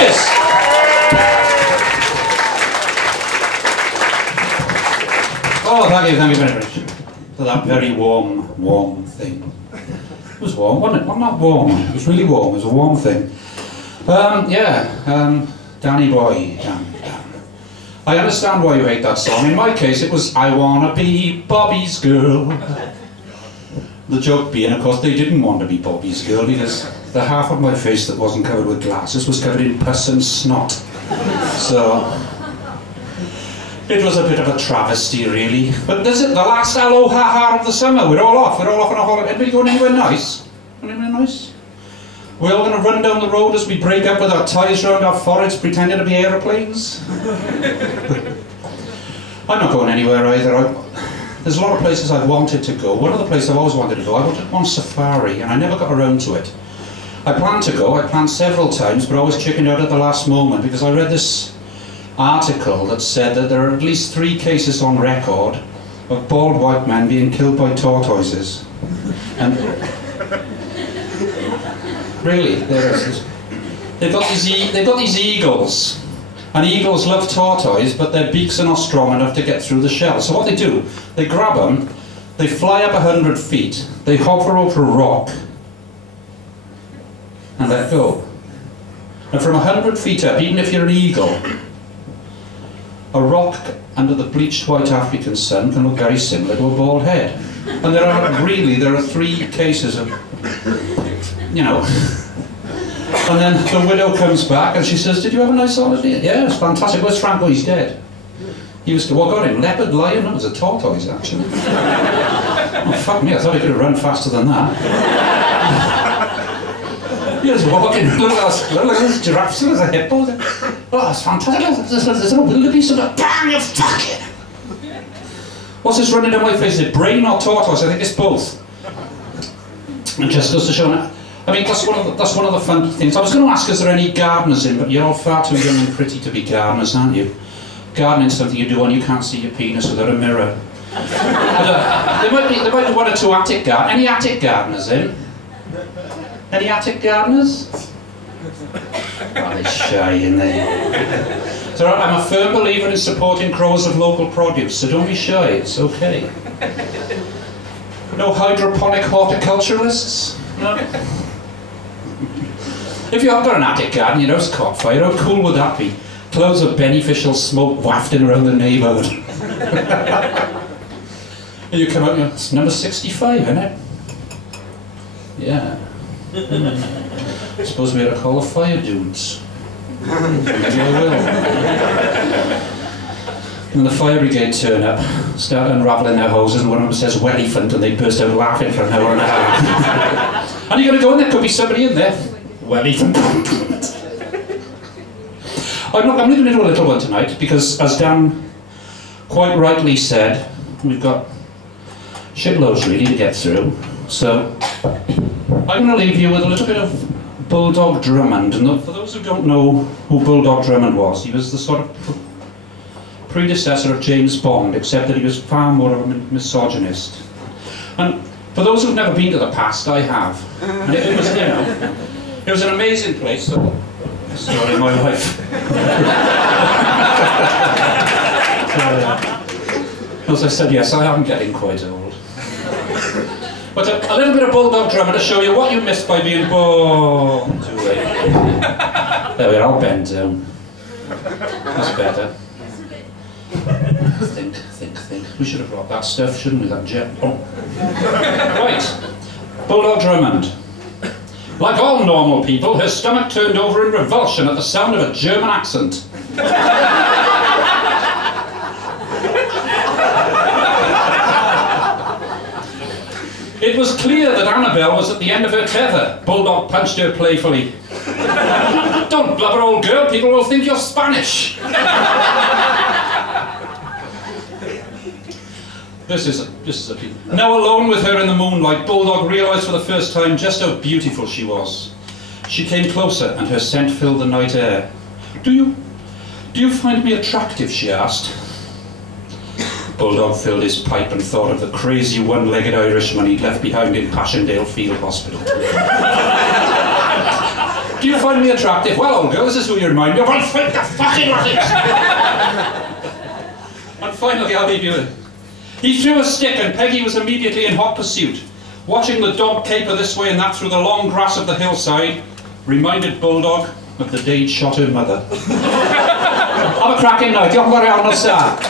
ROGERS! Oh, thank you very much for that very warm thing. It was warm, wasn't it? Well, not warm, it was really warm, it was a warm thing. Danny boy, Dan. I understand why you hate that song. In my case, it was I Wanna Be Bobby's Girl. The joke being, of course, they didn't want to be Bobby's girl because the half of my face that wasn't covered with glasses was covered in pus and snot. So, it was a bit of a travesty, really. But this is the last Alohaha of the summer. We're all off on a holiday. Anybody going anywhere nice? Anywhere nice? We're all going to run down the road as we break up with our ties round our foreheads, pretending to be aeroplanes? I'm not going anywhere either. There's a lot of places I've wanted to go. One of the places I've always wanted to go, I wanted one safari, and I never got around to it. I planned to go, I planned several times, but I always chickened out at the last moment because I read this article that said that there are at least 3 cases on record of bald white men being killed by tortoises. And really, they've got these eagles. And eagles love tortoise, but their beaks are not strong enough to get through the shell. So what they do, they grab them, they fly up 100 feet, they hover over a rock, and let go. And from 100 feet up, even if you're an eagle, a rock under the bleached white African sun can look very similar to a bald head. And there are 3 cases of, you know. And then the widow comes back and she says, did you have a nice holiday? Yeah, it was fantastic. Where's Franco? He's dead. He was, what got him? Leopard, lion? No, it was a tortoise, actually. Oh, fuck me, I thought he could have run faster than that. He was walking, look at this giraffe, as a hippo. Oh, that's fantastic. There's no wildebeest. Bang, you fuck it! What's this running down my face? Is it brain or tortoise? I think it's both. And just goes to show that. I mean, that's one of the fun things. I was going to ask, is there any gardeners in, but you're all far too young and pretty to be gardeners, aren't you? Gardening's something you do when you can't see your penis without a mirror. But, there might be 1 or 2 attic gardeners. Any attic gardeners in? Any attic gardeners? Oh, they're shy in there. So I'm a firm believer in supporting growers of local produce, so don't be shy, it's okay. No hydroponic horticulturalists? No? If you have got an attic garden, you know it's caught fire, how cool would that be? Clouds of beneficial smoke wafting around the neighbourhood. And you come out and it's number 65, isn't it? Yeah. I suppose we ought to call the fire dudes. Maybe I will. And the fire brigade turn up, start unravelling their hoses, and one of them says "Welliphant," and they burst out laughing for an hour and a half. And you're going to go in, there could be somebody in there. Welliphant. I'm going to do a little one tonight, because as Dan quite rightly said, we've got shitloads really to get through. So I'm going to leave you with a little bit of Bulldog Drummond. And for those who don't know who Bulldog Drummond was, he was the sort of predecessor of James Bond, except that he was far more of a misogynist. And for those who've never been to the past, I have. And it was, you know, it was an amazing place. So, sorry, my wife. As I said, yes, I am getting quite old. But a little bit of Bulldog Drummond to show you what you missed by being born too late. There we are, I'll bend down. That's better. Think. We should have brought that stuff, shouldn't we? That jet. Oh. Right. Bulldog Drummond. Like all normal people, her stomach turned over in revulsion at the sound of a German accent. It was clear that Annabelle was at the end of her tether. Bulldog punched her playfully. Don't blubber, old girl, people will think you're Spanish. This is a Now alone with her in the moonlight, Bulldog realised for the first time just how beautiful she was. She came closer and her scent filled the night air. Do you find me attractive, she asked. Bulldog filled his pipe and thought of the crazy one-legged Irishman he'd left behind in Passchendaele Field Hospital. Do you find me attractive? Well, old girl, this is who you remind me of. I'll fight the fucking rabbits! And finally, I'll leave you with. He threw a stick and Peggy was immediately in hot pursuit. Watching the dog caper this way and that through the long grass of the hillside reminded Bulldog of the day he'd shot her mother. Have a cracking night. Diolch yn fawr iawn o star.